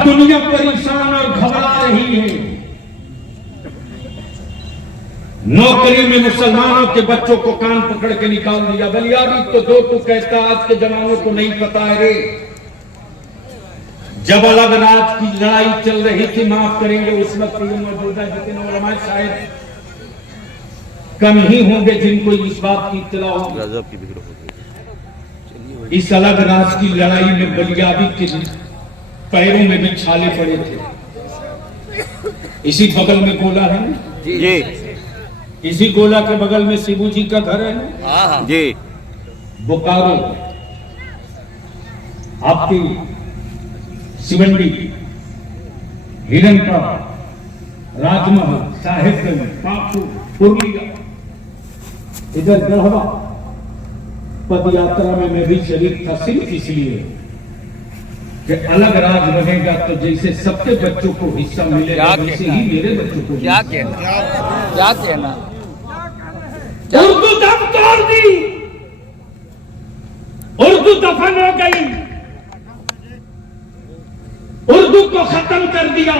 अब दुनिया परेशान और घबरा रही है। नौकरी में मुसलमानों के बच्चों को कान पकड़ के निकाल दिया। बलियाबी तो दो तू कहता, आज के जमानों को नहीं पता है रे। जब अलग राज की लड़ाई चल रही थी, माफ करेंगे उस वक्त ये मौजूदा जितने उलमा शायद कम ही होंगे जिनको इस बात की इत्तला होगी। इस अलग राज की लड़ाई में बलियाबी के पैरों में भी छाले पड़े थे। इसी बगल में गोला है जी, इसी गोला के बगल में शिबू जी का घर है ना जी। बोकारो आपकी सिवंडी, हिरनपुर, राजमहल, साहिबगंज, पाकू, पुरलिया, इधर गढ़वा पद यात्रा में मैं भी शरीक था, सिर्फ इसलिए कि अलग राज रहेगा तो जैसे सबके बच्चों को हिस्सा मिलेगा वैसे ही मेरे बच्चों को। क्या कहना उर्दू दम तोड़ दी, उर्दू दफन हो गई, उर्दू को खत्म कर दिया।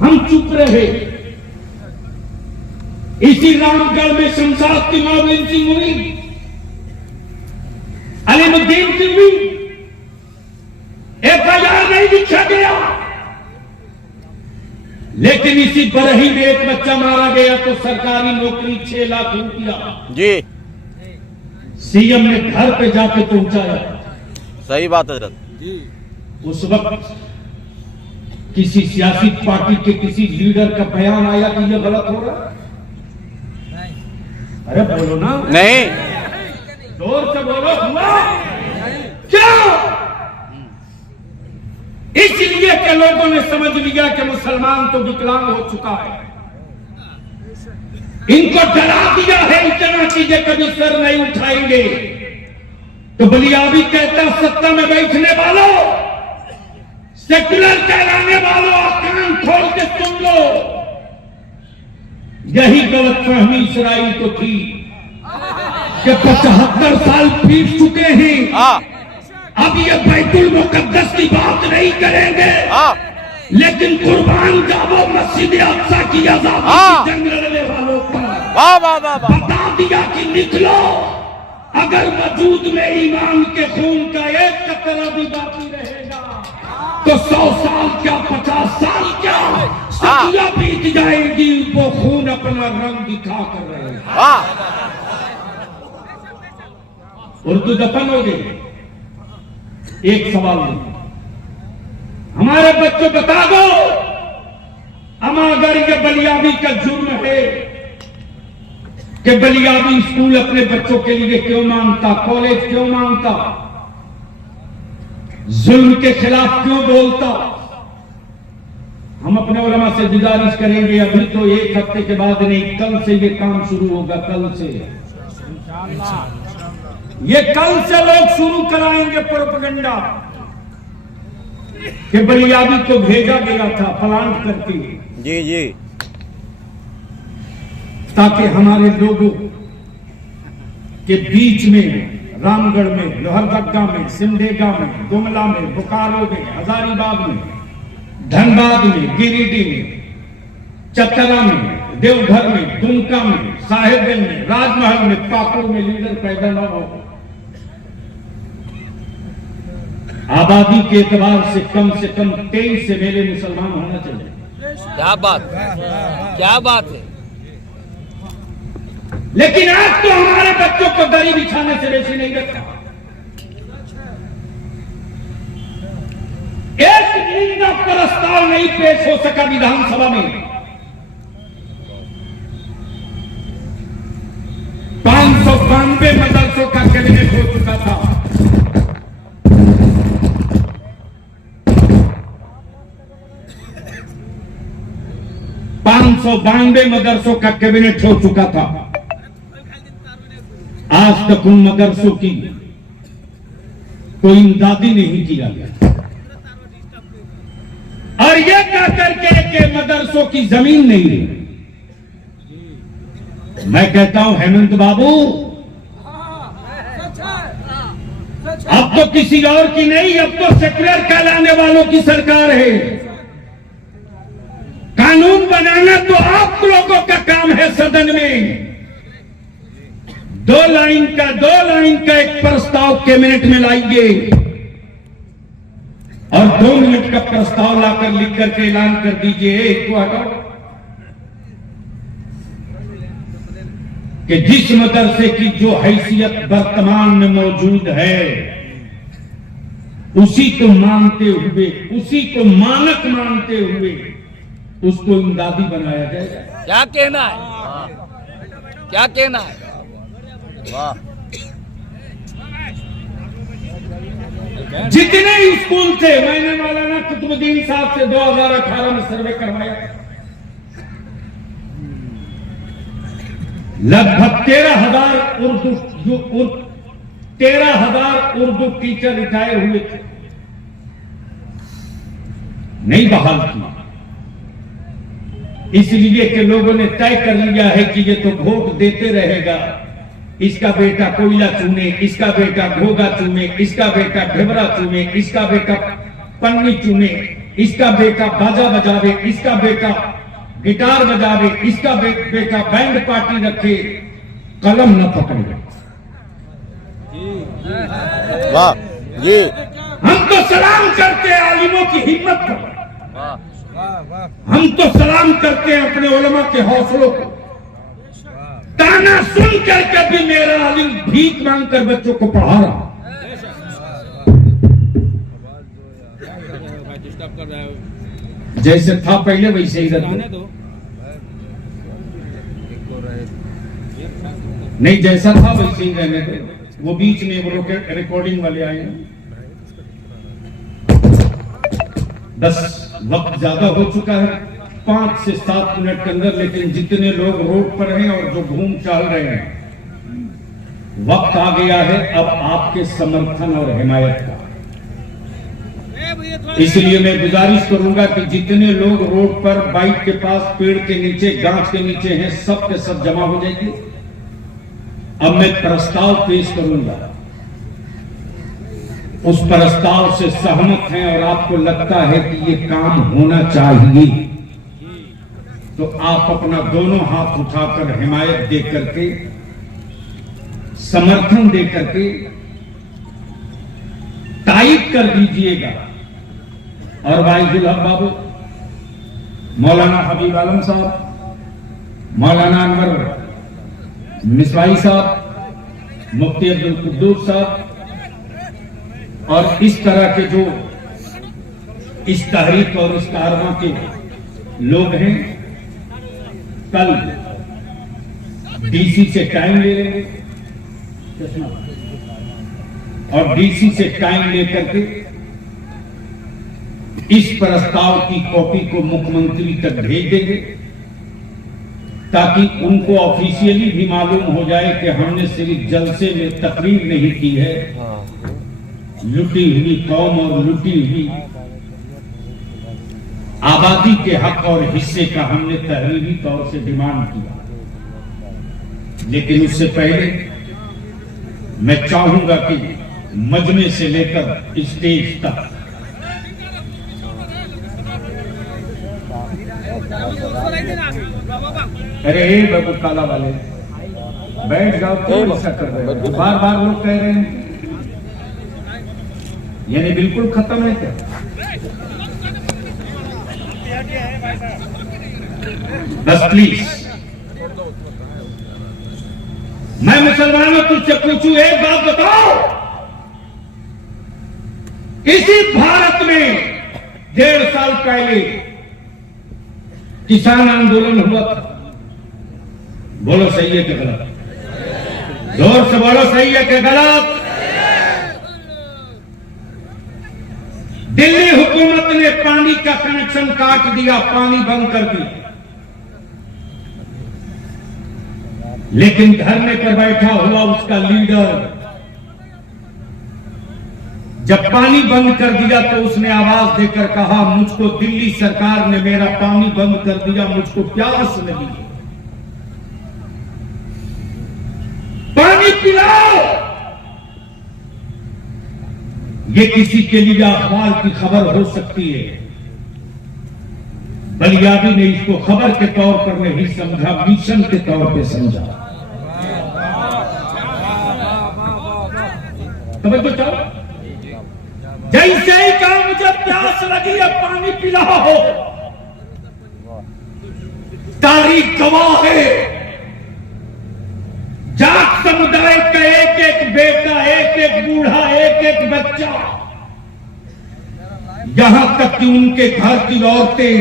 हम चुप रहे। इसी रामगढ़ में शमशाद की मॉडलिंग हुई, अलीमुद्दीन की हुई, FIR नहीं लिखा गया, लेकिन इसी बरही में एक बच्चा मारा गया तो सरकारी नौकरी 6 लाख रुपया जी CM ने घर पे जाके पहुंचाया। सही बात है जी। उस वक्त किसी सियासी पार्टी के किसी लीडर का बयान आया कि यह गलत हो रहा है? अरे बोलो ना। नहीं, जोर से बोलो। हुआ क्या? इसलिए के लोगों ने समझ लिया कि मुसलमान तो विकलांग हो चुका है, इनको डरा दिया है इतना चीजें कभी सर नहीं उठाएंगे। तो बलियाबी कहता, सत्ता में बैठने वालों, सेकुलर कहलाने वालों, कान खोल के सुन लो। यही गलतफहमी इसराइल को थी कि 75 साल बीत चुके हैं, अब ये बैतुल मुकद्दस की बात नहीं करेंगे, लेकिन कुर्बान जाओ मस्जिद अक्सा की आजादी की जंग लड़ने वालों को बता दिया कि निकलो। अगर वजूद में ईमान के खून का एक कतरा भी बाकी रहेगा तो 100 साल क्या 50 साल क्या सदियां बीत जाएगी, वो खून अपना रंग दिखा कर रहेगा। उर्दू दफन हो गई। एक सवाल नहीं, हमारे बच्चों बता दो, अगर ये बलियाबी का जुर्म है कि बलियाबी स्कूल अपने बच्चों के लिए क्यों मांगता, कॉलेज क्यों मांगता, जुल्म के खिलाफ क्यों बोलता? हम अपने उलमा से गुजारिश करेंगे, अभी तो 1 हफ्ते के बाद नहीं, कल से ये काम शुरू होगा। कल से ये कल से लोग शुरू कराएंगे प्रोपेगेंडा कि बलियाबी को भेजा गया था प्लांट करके जी जी, ताकि हमारे लोगों के बीच में रामगढ़ में, लोहरदगा में, सिमडेगा में, गुमला में, बोकारो में, हजारीबाग में, धनबाद में, गिरिडीह में, चतरा में, देवघर में, दुमका में, साहिबगंज में, राजमहल में, पाकुड़ में लीडर पैदा न हो। आबादी के एतबार से कम 23 से मेरे मुसलमान होना चाहिए। क्या बात, क्या बात है। लेकिन आज तो हमारे बच्चों को दरी बिछाने से बेसी नहीं रखा। एक निंदा प्रस्ताव नहीं पेश हो सका विधानसभा में। 592 मदरसों का कैबिनेट हो चुका था। मदरसों का कैबिनेट हो चुका था। आज तक उन मदरसों की कोई इमदादी नहीं किया गया, और यह कहकर के मदरसों की जमीन नहीं है। मैं कहता हूं हेमंत बाबू, अब अब तो किसी और की नहीं, अब तो सेक्युलर कहलाने वालों की सरकार है। कानून बनाना तो आप लोगों का काम है। सदन में 2 लाइन का एक प्रस्ताव कैबिनेट में लाइए और 2 मिनट का प्रस्ताव लाकर लिख करके ऐलान कर दीजिए इसको हटाओ कि जिस मदरसे की जो हैसियत वर्तमान में मौजूद है उसी को मानते हुए, उसी को मानक मानते हुए उसको इमदादी बनाया जाएगा। क्या कहना है? क्या कहना है? वाह। जितने स्कूल थे, मैंने मौलाना कुतुबुद्दीन साहब से 2018 में सर्वे करवाया, लगभग 13,000 उर्दू टीचर रिटायर हुए थे, नहीं बहाल किया, इसलिए कि लोगों ने तय कर लिया है कि ये तो वोट देते रहेगा, इसका बेटा कोयला चूमे, इसका बेटा घोगा चूमे, इसका बेटा ढेबरा चूमे, इसका बेटा पन्नी चूमे, इसका बेटा बाजा बजावे, इसका बेटा गिटार बजावे, इसका बेटा बैंड पार्टी रखे, कलम न पकड़े। वाह जी। हम तो सलाम करते हैं आलिमों की हिम्मत को, हम तो सलाम करते हैं अपने उलमा के हौसलों को। ताना सुन करके भी मेरा आलिम भीख मांगकर बच्चों को पढ़ा रहा, जैसे था पहले वैसे ही रहते, नहीं जैसा था वैसे ही रहने दो। वो बीच में वो रिकॉर्डिंग वाले आए हैं, बस वक्त ज्यादा हो चुका है, 5 से 7 मिनट के अंदर, लेकिन जितने लोग रोड पर हैं और जो घूम चल रहे हैं, वक्त आ गया है अब आपके समर्थन और हिमायत का। इसलिए मैं गुजारिश करूंगा कि जितने लोग रोड पर, बाइक के पास, पेड़ के नीचे, गांच के नीचे हैं, सब के सब जमा हो जाएंगे। अब मैं प्रस्ताव पेश करूंगा, उस प्रस्ताव से सहमत हैं और आपको लगता है कि ये काम होना चाहिए, तो आप अपना दोनों हाथ उठाकर हिमायत दे करके, समर्थन दे करके तायीद कर दीजिएगा। और वाइजुल हक बाबू, मौलाना हबीब आलम साहब, मौलाना अनवर मिसवाई साहब, मुफ्ती अब्दुल कुद्दूस साहब और इस तरह के जो इस तहरीक और इस कारवां के लोग हैं, कल डीसी से टाइम ले लेंगे और डीसी से टाइम लेकर के इस प्रस्ताव की कॉपी को मुख्यमंत्री तक भेज देंगे, ताकि उनको ऑफिशियली भी मालूम हो जाए कि हमने सिर्फ जलसे में तकरीर नहीं की है, लुटी हुई कौम और लुटी हुई आबादी के हक और हिस्से का हमने तहरीरी तौर से डिमांड किया। लेकिन उससे पहले मैं चाहूंगा कि मजमे से लेकर स्टेज तक अरे बाबू काला वाले बैठ जाओ, क्यों ऐसा कर रहे हो? बार बार लोग कह रहे हैं, यानी बिल्कुल खत्म है क्या? बस प्लीज, मैं मुसलमानों तुझसे पूछूं, एक बात बताओ, इसी भारत में 1.5 साल पहले किसान आंदोलन हुआ था, बोलो सही है कि गलत? जोर से बोलो, सही है कि गलत? दिल्ली हुकूमत ने पानी का कनेक्शन काट दिया, पानी बंद कर दिया, लेकिन धरने पर बैठा हुआ उसका लीडर जब पानी बंद कर दिया तो उसने आवाज देकर कहा, मुझको दिल्ली सरकार ने मेरा पानी बंद कर दिया, मुझको प्यास लगी, पानी पिलाओ। ये किसी के लिए अखबार की खबर हो सकती है, बलियाबी ने इसको खबर के तौर पर नहीं समझा, मिशन के तौर पे समझा। समझ जाओ, जैसे ही कहा मुझे प्यास लगी है पानी पिलाओ हो, तारीख गवाह है, जाट समुदाय का एक एक बेटा, एक एक बूढ़ा, एक एक बच्चा, यहां तक कि उनके घर की औरतें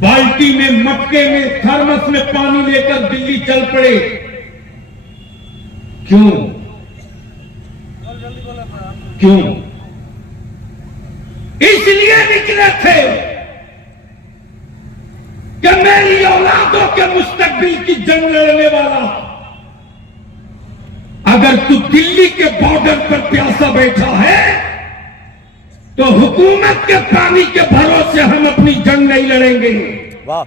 बाल्टी में, मटके में, थर्मस में पानी लेकर दिल्ली चल पड़े। क्यों? क्यों? इसलिए निकले थे कि मेरी औलादों के मुस्तकबिल की जंग लड़ने वाला, अगर तू दिल्ली के बॉर्डर पर प्यासा बैठा है तो हुकूमत के पानी के भरोसे हम अपनी जंग नहीं लड़ेंगे। वाह,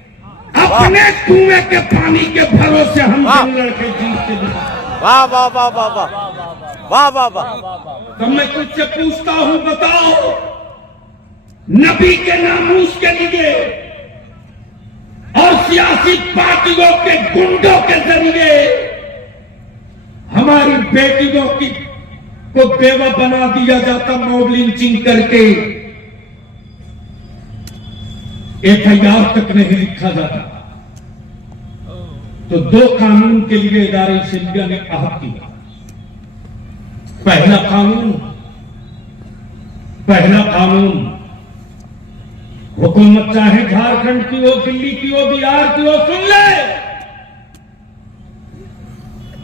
अपने कुएं के पानी के भरोसे हम जंग लड़के जीत के दिखाएंगे। वाह वाह वाह वाह वाह वाह वाह वाह। तो मैं तुझसे पूछता हूं, बताओ, नबी के नामूस के लिए और सियासी पार्टियों के गुंडों के जरिए हमारी बेटियों की को बेवा बना दिया जाता, मॉब लिंचिंग करके FIR तक नहीं लिखा जाता। तो दो कानून के लिए इदारे शरिया ने आहत किया। पहला कानून, हुकूमत चाहे झारखंड की हो, दिल्ली की हो, बिहार की हो, सुन ले,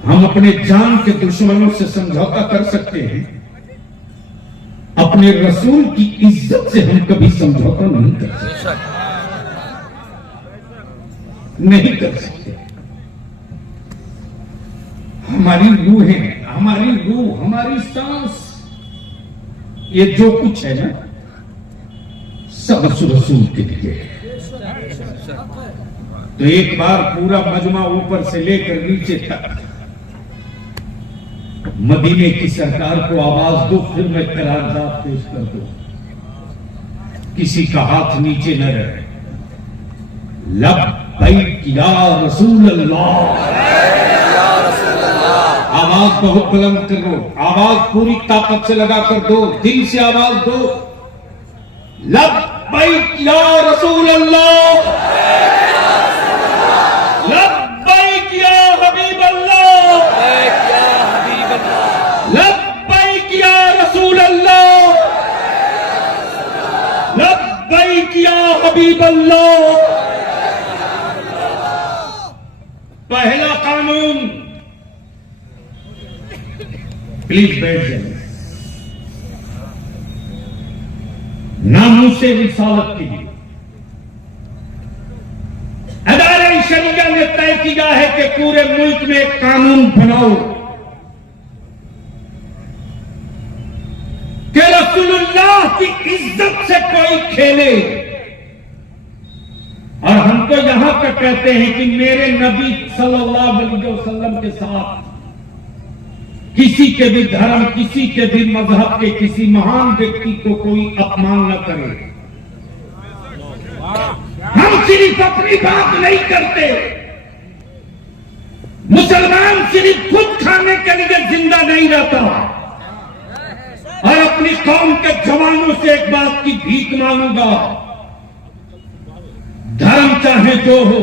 हम अपने जान के दुश्मनों से समझौता कर सकते हैं, अपने रसूल की इज्जत से हम कभी समझौता नहीं कर सकते, नहीं कर सकते। हमारी रूह है, हमारी सांस, ये जो कुछ है ना, सब रसूल के लिए। तो एक बार पूरा मजमा ऊपर से लेकर नीचे तक मदीने की सरकार को आवाज दो, फिर मैं करारदाद पेश कर दूं, किसी का हाथ नीचे न रहे। लब्बैक या रसूल अल्लाह, आवाज बहुत बुलंद करो, आवाज पूरी ताकत से लगा कर दो, दिल से आवाज दो, लब्बैक या रसूल अल्लाह, लब्बैक या हबीब अल्लाह, लब्बैक या रसूल अल्लाह, लब्बैक या हबीब अल्लाह। पहला कानून, प्लीज बैठ जाइए। नामूसे रिसालत के लिए अदारे शरिया ने तय किया है कि पूरे मुल्क में एक कानून बनाओ कि रसूलुल्लाह की इज्जत से कोई खेले। और हम तो यहां तक कहते हैं कि मेरे नबी सल्लल्लाहु अलैहि वसल्लम के साथ किसी के भी धर्म, किसी के भी मजहब के किसी महान व्यक्ति को कोई अपमान न करे। हम सिर्फ अपनी बात नहीं करते, मुसलमान सिर्फ खुद खाने के लिए जिंदा नहीं रहता और अपनी कौम के जवानों से एक बात की भीख मांगूंगा, धर्म चाहे जो हो,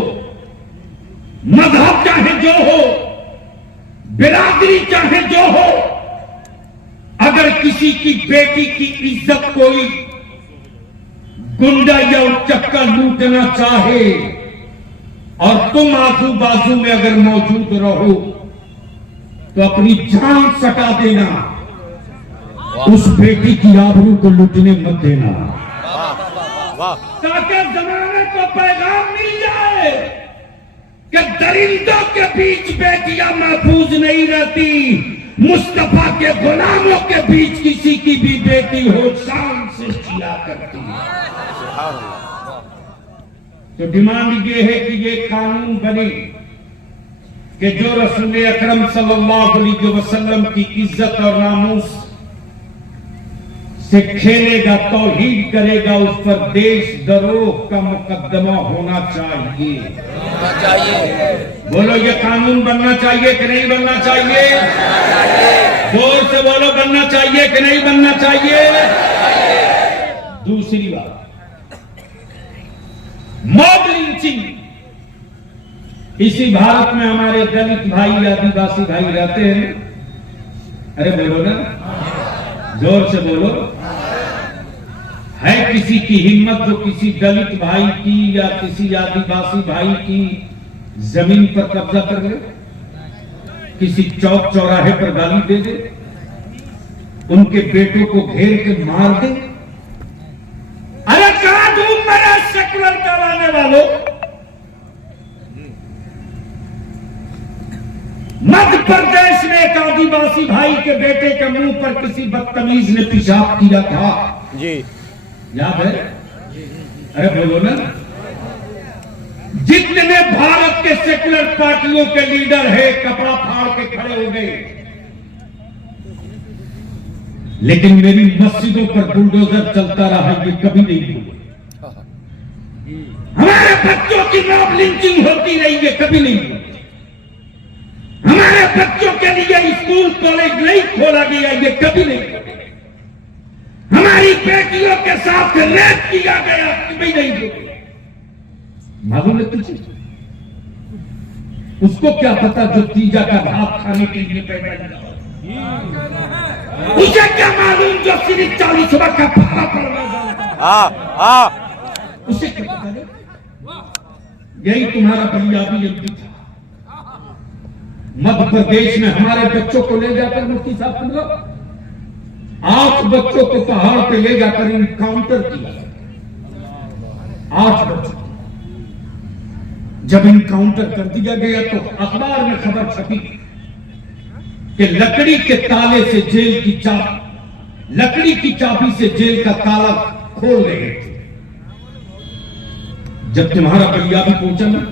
मजहब चाहे जो हो, बिरादरी चाहे जो हो, अगर किसी की बेटी की इज्जत कोई गुंडा या उचक्का लूटना चाहे और तुम आजू बाजू में अगर मौजूद रहो तो अपनी जान सटा देना, उस बेटी की आबरू को लूटने मत देना, ताकि जमाने को पैगाम मिल जाए कि दरिंदों के बीच बेटियां महफूज नहीं रहती, मुस्तफा के गुलामों के बीच किसी की भी बेटी हो शान से जिया करती है। तो डिमांड ये है कि ये कानून बने कि जो रसूल अकरम सल्लल्लाहु अलैहि वसल्लम की इज्जत और नामूस से खेलेगा, तौहीद करेगा, उस पर देशद्रोह का मुकदमा होना चाहिए। बोलो, ये कानून बनना चाहिए कि नहीं बनना चाहिए? जोर से बोलो, बनना चाहिए कि नहीं बनना चाहिए? दूसरी बात, मॉब लिंचिंग। इसी भारत में हमारे दलित भाई, आदिवासी भाई रहते हैं। अरे बोलो ना, जोर से बोलो। है किसी की हिम्मत जो किसी दलित भाई की या किसी आदिवासी भाई की जमीन पर कब्जा कर ले, किसी चौक चौराहे पर गाली दे दे, उनके बेटों को घेर के मार दे? अरे कहां धूम मेरा सेकुलर कराने वालों? मध्य प्रदेश में एक आदिवासी भाई के बेटे के मुंह पर किसी बदतमीज ने पेशाब किया था जी, याद है? अरे बोलो ना। जितने भारत के सेकुलर पार्टियों के लीडर है कपड़ा फाड़ के खड़े हो गए, लेकिन मेरी मस्जिदों पर बुलडोजर चलता रहा, ये कभी नहीं हुआ। हमारे बच्चों की मॉब लिंचिंग होती रही है, कभी नहीं हुआ। हमारे बच्चों के लिए स्कूल कॉलेज नहीं खोला गया, ये कभी नहीं हुआ। हमारी बेटियों के साथ रेप किया गया, कभी नहीं हुआ। मालूम है तुझे? उसको क्या पता जो तीजा का भात खाने के लिए पैदा किया? उसे क्या मालूम जो सिर्फ 40 का भाड़ा पड़ना जाता? उसे क्या पता? यही तुम्हारा पंजाबी एमपी था। मध्य प्रदेश में हमारे बच्चों को ले जाकर मुफ्ती साहब ने 8 बच्चों को पहाड़ पे ले जाकर इनकाउंटर किया। 8 बच्चों जब इनकाउंटर कर दिया गया तो अखबार में खबर छपी कि लकड़ी के ताले से जेल की चाबी, लकड़ी की चाबी से जेल का ताला खोल रहे थे। जब तुम्हारा पंजाबी पहुंचा ना,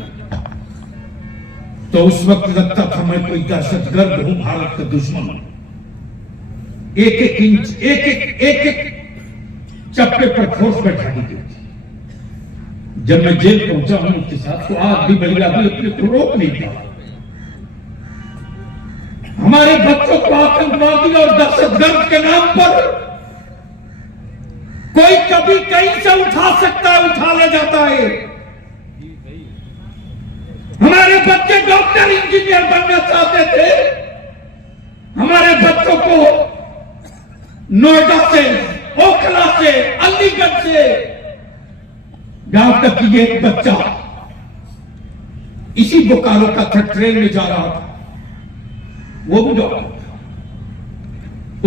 तो उस वक्त लगता था मैं कोई दहशतगर्द हूं, भारत का दुश्मन हूं। एक एक इंच, एक एक चप्पे पर फोर्स बैठा दी गई। जब मैं जेल पहुंचा हूं उसके साथ, तो आज भी पंजाबी अपने को रोक नहीं पाया। हमारे बच्चों को आतंकवादी और दहशतगर्द के नाम पर कोई कभी कहीं से उठा सकता है, उठा ले जाता है। हमारे बच्चे डॉक्टर इंजीनियर बनना चाहते थे, हमारे बच्चों को नोएडा से, ओखला से, अलीगढ़ से, गांव तक की एक बच्चा इसी बोकारो का था, ट्रेन में जा रहा था, वो भी डॉक्टर था,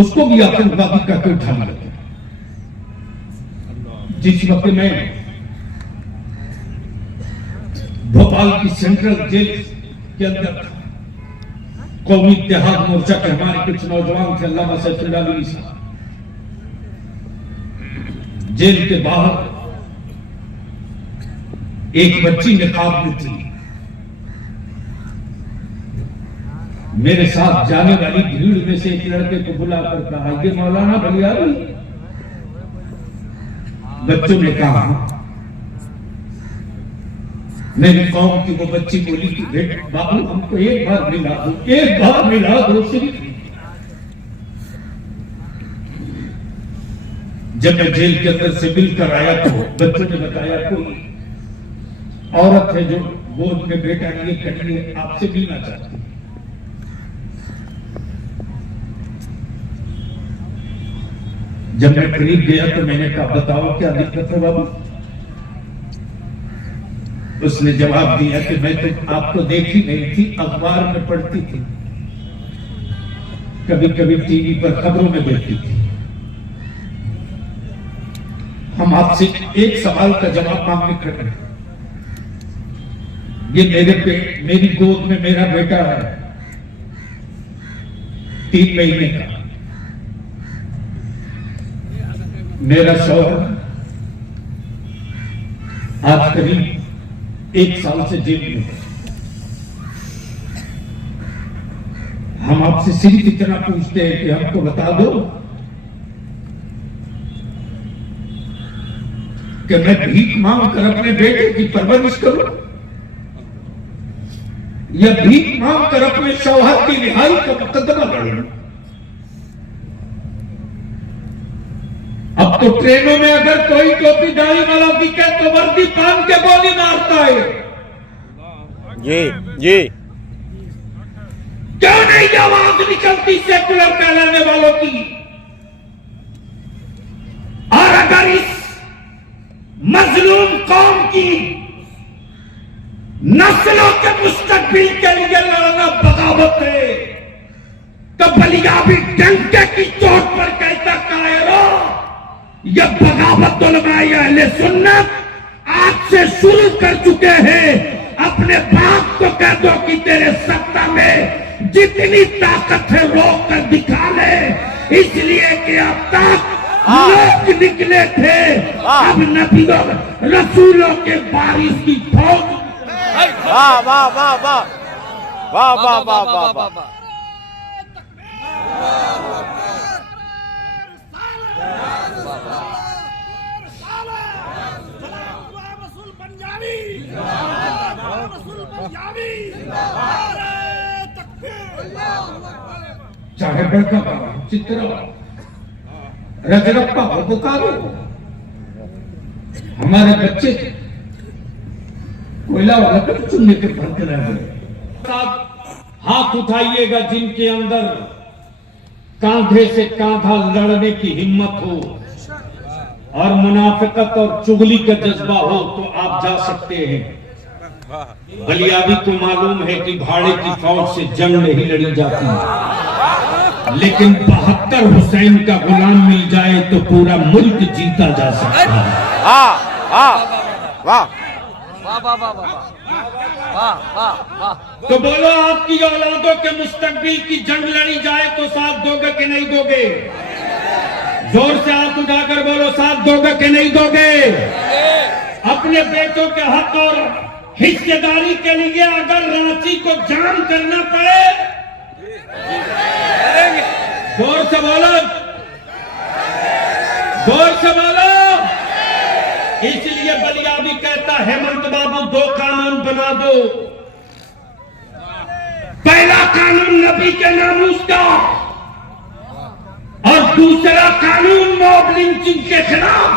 उसको भी आतंकवादी करके उठा लिया। जिस वक्त में भोपाल की सेंट्रल जेल के अंदर था, कौमी इत्तेहाद मोर्चा के हमारे कुछ नौजवान थे, अल्लामा सैफुल्लाह अली साहब, जेल के बाहर एक बच्ची निकाब में थी। मेरे साथ जाने वाली भीड़ में से एक लड़के को बुलाकर कहा, ये मौलाना भलियारी? बच्चों ने कहा। मेरी कौम की वो बच्ची बोली कि बेटे बाबू हमको एक बार मिला दो, एक बार मिला दो सिर्फ। जब मैं जेल के अंदर से मिलकर आया तो बच्चों ने बताया कोई औरत है जो गोद में बेटा लिए खड़ी है, आपसे मिलना चाहती है। जब मैं करीब गया तो मैंने कहा, बताओ क्या दिक्कत है बाबू? उसने जवाब दिया कि मैं तो आपको देखी नहीं थी, अखबार में पढ़ती थी, कभी कभी टीवी पर खबरों में देखती थी। हम आपसे एक सवाल का जवाब मांगने खड़े हैं। ये मेरी गोद में मेरा बेटा है, 3 महीने का। मेरा शौहर आज करीब 1 साल से जेल में है। हम आपसे सिर्फ इतना पूछते हैं कि हमको बता दो कि मैं भीख मांग कर अपने बेटे की परवरिश करूं या भीख मांग कर अपने शौहर की रिहाई का मुकदमा लड़ूं? अब तो ट्रेनों में अगर कोई टोपीदारी वाला दिखे तो वर्दी पहन के गोली मारता है। जी जी, क्यों नहीं आवाज निकलती सेकुलर कहलाने वालों की? और अगर इस मजलूम कौम की नस्लों के मुस्तकबिल के लिए लड़ना बगावत है, तो बलिया भी डंके की चोट पर कहता कायरो, यह बगावत उलमाए अहले सुन्नत आज से शुरू कर चुके हैं। अपने बाप को कह दो कि तेरे सत्ता में जितनी ताकत है रोक कर दिखा ले, इसलिए कि अब तक लोग निकले थे, अब नबियों रसूलों के बारिश की फौज। वाह वाह वाह वाह वाह वाह वाह वाह वाह। चाहे बड़का चित्र रजरप्पा हो पुकारो, हमारे बच्चे कोयला वाला तो चुनने के भरते रहे। हाथ उठाइएगा जिनके अंदर कांधे से कांधा लड़ने की हिम्मत हो और मुनाफिकत और चुगली का जज्बा हो तो आप जा सकते हैं। बलियाबी को मालूम है कि भाड़े की फौज से जंग नहीं लड़ी जाती, लेकिन 72 हुसैन का गुलाम मिल जाए तो पूरा मुल्क जीता जा सकता है। तो बोलो, आपकी औलादों के मुस्तकबिल की जंग लड़ी जाए तो साथ दोगे कि नहीं दोगे? जोर से हाथ उठाकर बोलो, साथ दोगे कि नहीं दोगे? अपने बेटों के हक और हिस्सेदारी के लिए अगर रांची को जाम करना पड़े, जोर से बोलो, जोर से बोलो। इसलिए बलियाबी कहता हेमंत बाबू 2 कानून बना दो। पहला कानून नबी के नामूस का और दूसरा कानून मॉब लिंचिंग के खिलाफ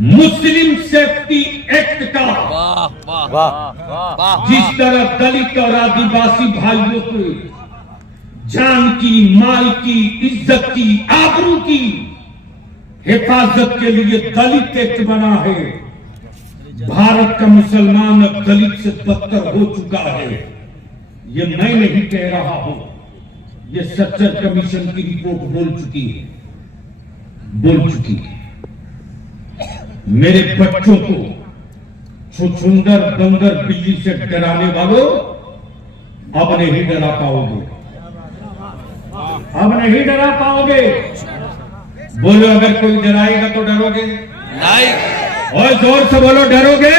मुस्लिम सेफ्टी एक्ट का। जिस तरह दलित और आदिवासी भाइयों को जान की, माल की, इज्जत की, आबरू की हिफाजत के लिए दलित एक्ट बना है, भारत का मुसलमान अब दलित से बदतर हो चुका है। ये मैं नहीं कह रहा हूं, ये सच्चर कमीशन की रिपोर्ट बोल चुकी है। मेरे बच्चों को छुछुंदर बंदर बिल्ली से डराने वालों अब नहीं डरा पाओगे, अब नहीं डरा पाओगे। बोलो, अगर कोई डराएगा तो डरोगे नहीं? और जोर से बोलो, डरोगे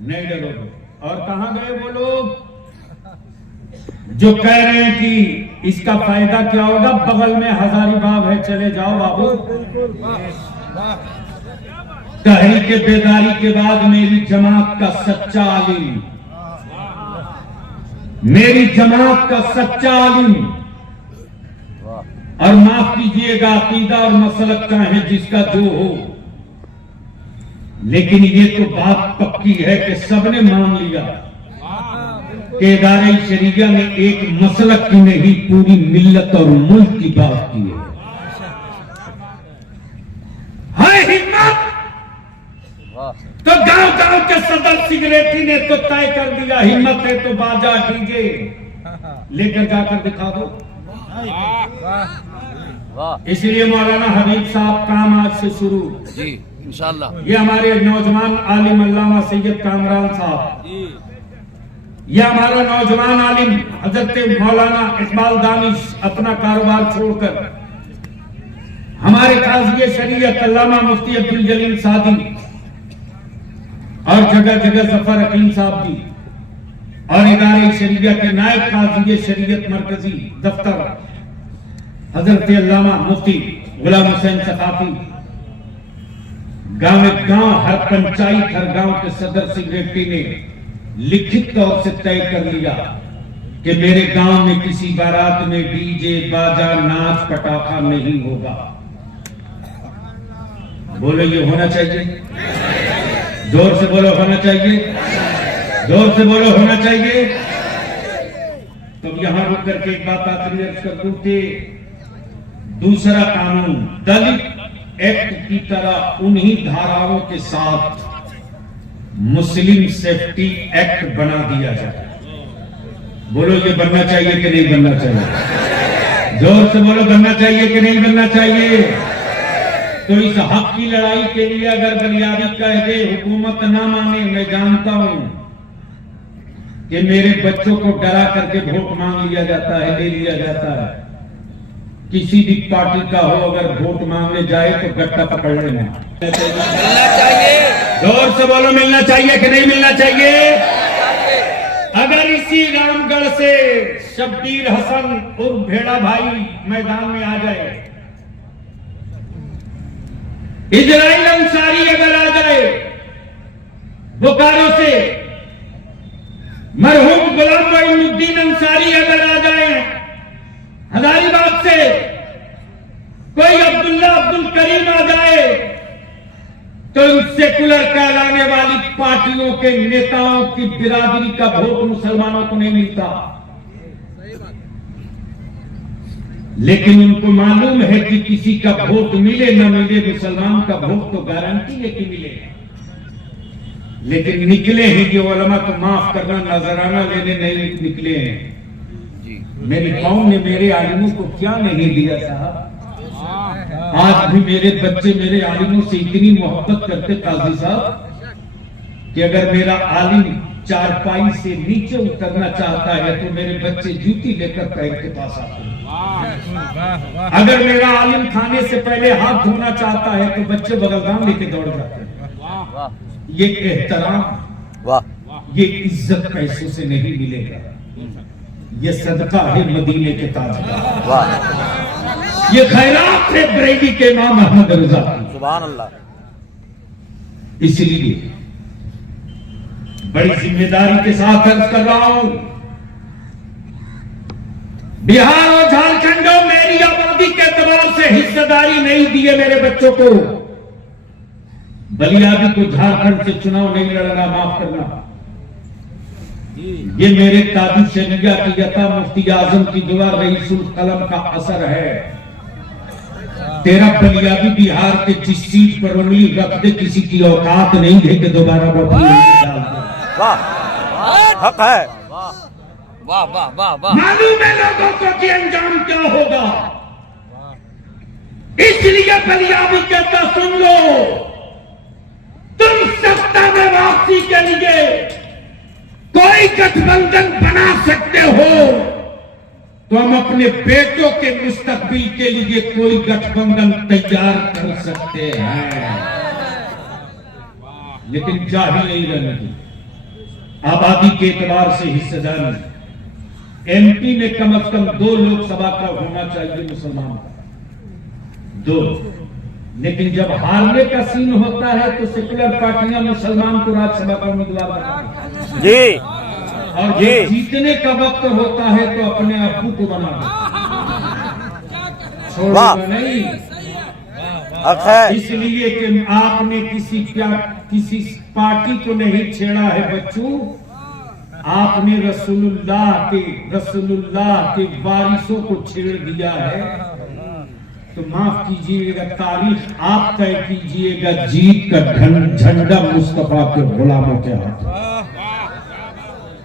नहीं? डरोगे। और कहां गए वो लोग जो कह रहे हैं कि इसका फायदा क्या होगा? बगल में हजारीबाग है, चले जाओ बाबू। तहरीक बेदारी के बाद मेरी जमात का सच्चा आलिम, मेरी जमात का सच्चा आलिम, और माफ कीजिएगा अकीदा और मसलक चाहे जिसका जो हो, लेकिन ये तो बात पक्की है कि सबने मान लिया कि इदारे शरीया ने एक मसलक की नहीं पूरी मिल्लत और मुल्क की बात की है हिम्मत। तो गांव गांव के सदर सिगरेटी ने तो तय कर दिया, हिम्मत है तो बाजा डीजे लेकर जाकर दिखा दो। इसलिए मौलाना हबीब साहब काम आज से शुरू जी इंशाल्लाह। ये हमारे नौजवान आलिम अल्लामा सैयद कामरान साहब, ये हमारा नौजवान आलिम हजरत मौलाना इकबाल दानिश अपना कारोबार छोड़कर हमारे काज़ी शरीयत अल्लामा मुफ्ती अब्दुल जलील सादी और जगह जगह जफर हकीम साहब भी और इदारे शरीया के नायब काज़ी शरीयत मरकजी दफ्तर हजरत अल्लामा मुफ्ती गुलाम हुसैन सकाफी गांव हर पंचायत हर गांव के सदर सेक्रेटरी ने लिखित तौर से तय कर लिया कि मेरे गांव में किसी बारात में डीजे बाजा नाच पटाखा नहीं होगा। बोलो ये होना चाहिए, जोर से बोलो होना चाहिए, जोर से बोलो होना चाहिए। तो यहां रुक करके एक बात आखिरी अर्ज कर दूं कि दूसरा कानून दलित एक्ट की तरह उन्हीं धाराओं के साथ मुस्लिम सेफ्टी एक्ट बना दिया जाए। बोलो ये बनना चाहिए कि नहीं बनना चाहिए, जोर से बोलो बनना चाहिए कि नहीं बनना चाहिए। तो इस हक की लड़ाई के लिए अगर बुनियादी कह दे हुकूमत ना माने, मैं जानता हूं कि मेरे बच्चों को डरा करके वोट मांग लिया जाता है, ले लिया जाता है। किसी भी पार्टी का हो अगर वोट मांगने जाए तो गट्टा पकड़ लेना। मिलना चाहिए, जोर से बोलो मिलना चाहिए कि नहीं मिलना चाहिए। अगर इसी रामगढ़ से शब्बीर हसन उर्फ भेड़ा भाई मैदान में आ जाए, इजराइल अंसारी अगर आ जाए बोकारो से, मरहूम गुलाम मोइनुद्दीन अंसारी अगर आ जाए हजारीबाग से, कोई अब्दुल्ला अब्दुल करीम आ जाए, तो इन सेकुलर कहलाने वाली पार्टियों के नेताओं की बिरादरी का वोट मुसलमानों को नहीं मिलता। लेकिन उनको मालूम है कि किसी का वोट मिले न मिले, मुसलमान का वोट तो गारंटी है कि मिलेगा। लेकिन निकले हैं कि उलमा को माफ करना, नजराना लेने नहीं निकले हैं। मेरी कौम ने मेरे आलिमों को क्या नहीं दिया साहब। आज भी मेरे बच्चे मेरे आलिमों से इतनी मोहब्बत करते काजी साहब कि अगर मेरा आलिम चारपाई से नीचे उतरना चाहता है तो मेरे बच्चे जूती लेकर पैर के पास आते हैं। अगर मेरा आलिम खाने से पहले हाथ धोना चाहता है तो बच्चे बगलगाम लेके दौड़ जाते हैं। ये एहतराम, ये इज्जत पैसों से नहीं मिलेगा, ये सदका है मदीने के ताजदार, ये खैरात है बरेली के इमाम अहमद रजा की। सुभान अल्लाह। इसलिए बड़ी जिम्मेदारी के साथ अर्ज कर रहा हूं, बिहार और झारखंड में मेरी आबादी के एतबार से हिस्सेदारी नहीं दिए मेरे बच्चों को। बलियादी को झारखंड से चुनाव नहीं लड़ना, माफ करना। ये मेरे ताबी शनिया की यथा मुफ्ती आजम की दुआ रईसुल कलम का असर है। तेरा बलियादी बिहार के जिस सीट पर उंगली रख दे किसी की औकात नहीं है कि दोबारा वो अपनी उंगली डाल दे। वाह, हक है। वाह वाह वाह वाह। मालूम है लोगों को कि अंजाम क्या होगा, इसलिए बलियादी कहता सुन लो, तुम सत्ता में वापसी के लिए कोई गठबंधन बना सकते हो तो हम अपने बेटों के मुस्तकबिल के लिए कोई गठबंधन तैयार कर सकते हैं। लेकिन जाहिल नहीं रहने की, आबादी के एतबार से हिस्सेदारी। एमपी में कम से कम 2 लोकसभा का होना चाहिए मुसलमान का, 2। लेकिन जब हारने का सीन होता है तो सेकुलर पार्टियां मुसलमान को राज्यसभा का उम्मीदवार बनाती हैं जी, और जब जीतने का वक्त होता है तो अपने अब्बू को बना छोड़ना नहीं। हक है। इसलिए कि आपने किसी पार्टी को नहीं छेड़ा है बच्चों, आपने रसूलुल्लाह के वारिसों को छेड़ दिया है। तो माफ कीजिएगा, तारीख आप तय कीजिएगा, जीत का झंडा मुस्तफा के गुलामों के हाथ।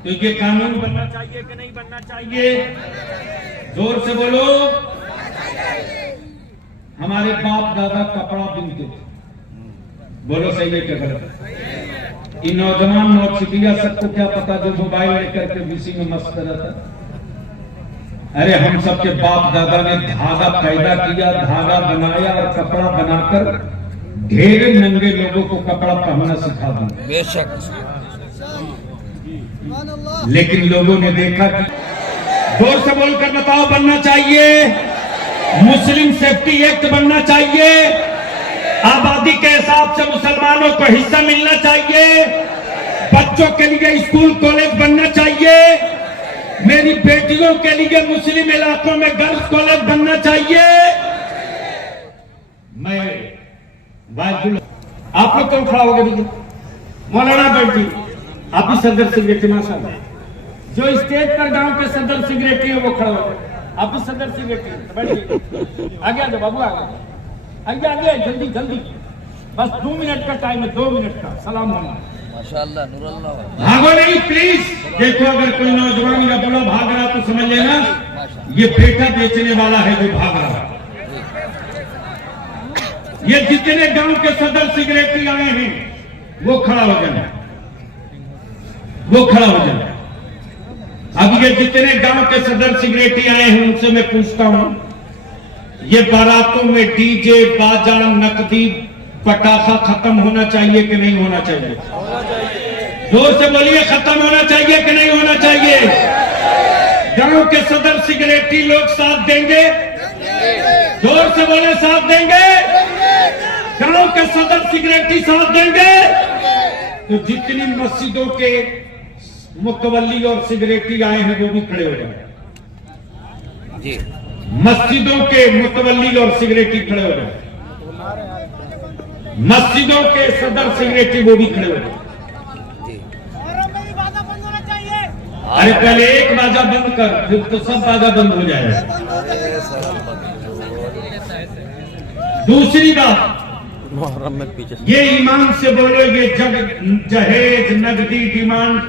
तो ये कानून बनना चाहिए कि नहीं बनना चाहिए, जोर से बोलो। हमारे बाप दादा कपड़ा बिनते थे, बोलो सही है क्या गलत? इन नौजवान नौचिटिया सबको क्या पता जो मोबाइल लेकर के बीसी में मस्त रहता। अरे हम सबके बाप दादा ने धागा पैदा किया, धागा बनाया और कपड़ा बनाकर ढेर नंगे लोगों को कपड़ा पहनना सिखा दिया। बेशक। लेकिन लोगों ने देखा कि जोर से बोलकर बताओ बनना चाहिए, मुस्लिम सेफ्टी एक्ट बनना चाहिए, आबादी के हिसाब से मुसलमानों को हिस्सा मिलना चाहिए, बच्चों के लिए स्कूल कॉलेज बनना चाहिए, मेरी बेटियों के लिए मुस्लिम इलाकों में गर्ल्स कॉलेज बनना चाहिए। मैं आप लोग क्यों खड़ा हो गए भैया? मौलाना बैठ जी, आप ही सदर सेक्रेटरी माशाल्लाह, जो स्टेज पर गांव के सदर सेक्रेटरी है वो खड़ा हो गए, आप ही सदर सेक्रेटरी बैठिए, आगे आ जाओ बाबू, आगे आगे जल्दी जल्दी, बस 2 मिनट का टाइम है, 2 मिनट का सलाम होना। माशाअल्लाह नूरल्लाह। भागो नहीं प्लीज। देखो अगर कोई नौजवान या बड़ा भाग रहा तो समझ लेना ये बेटा बेचने वाला है जो भाग रहा। ये जितने गांव के सदर सेक्रेटरी आए हैं वो खड़ा हो जाए, वो खड़ा हो जाए। अब ये जितने गांव के सदर सेक्रेटरी आए हैं उनसे मैं पूछता हूं, ये बारातों में डीजे बाजा नकदी पटाखा खत्म होना चाहिए कि नहीं होना चाहिए? जोर से बोलिए, खत्म होना चाहिए कि नहीं होना चाहिए? गांव के सदर सेक्रेटरी लोग साथ देंगे? जोर से बोले, साथ देंगे? गांव के सदर सेक्रेटरी साथ देंगे तो जितनी मस्जिदों के मुतवल्ली और सेक्रेटरी आए हैं वो भी खड़े हो जाए। जी, मस्जिदों के मुतवल्ली और सेक्रेटरी खड़े हो जाए, मस्जिदों के सदर सेक्रेटरी वो भी खड़े हो जाए। अरे पहले एक बाजा बंद कर, फिर तो सब बाजा बंद हो जाएगा। दूसरी बात, मुहर्रम में पीछे ये ईमान से बोलो, ये जहेज नकदी डिमांड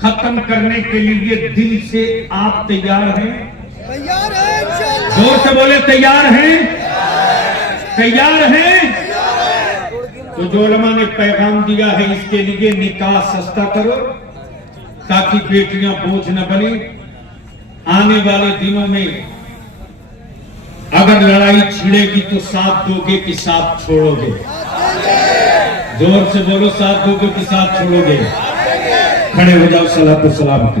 खत्म करने के लिए दिल से आप तैयार हैं? तैयार है इंशाअल्लाह। जोर से बोले, तैयार हैं? तैयार हैं? तो जो उलमा ने पैगाम दिया है इसके लिए निकाह सस्ता करो ताकि बेटियां बोझ न बने। आने वाले दिनों में अगर लड़ाई छिड़ेगी तो साथ दोगे कि साथ छोड़ोगे? जोर से बोलो, साथ दोगे कि साथ छोड़ोगे? खड़े हो जाओ, सलातो सलाम की।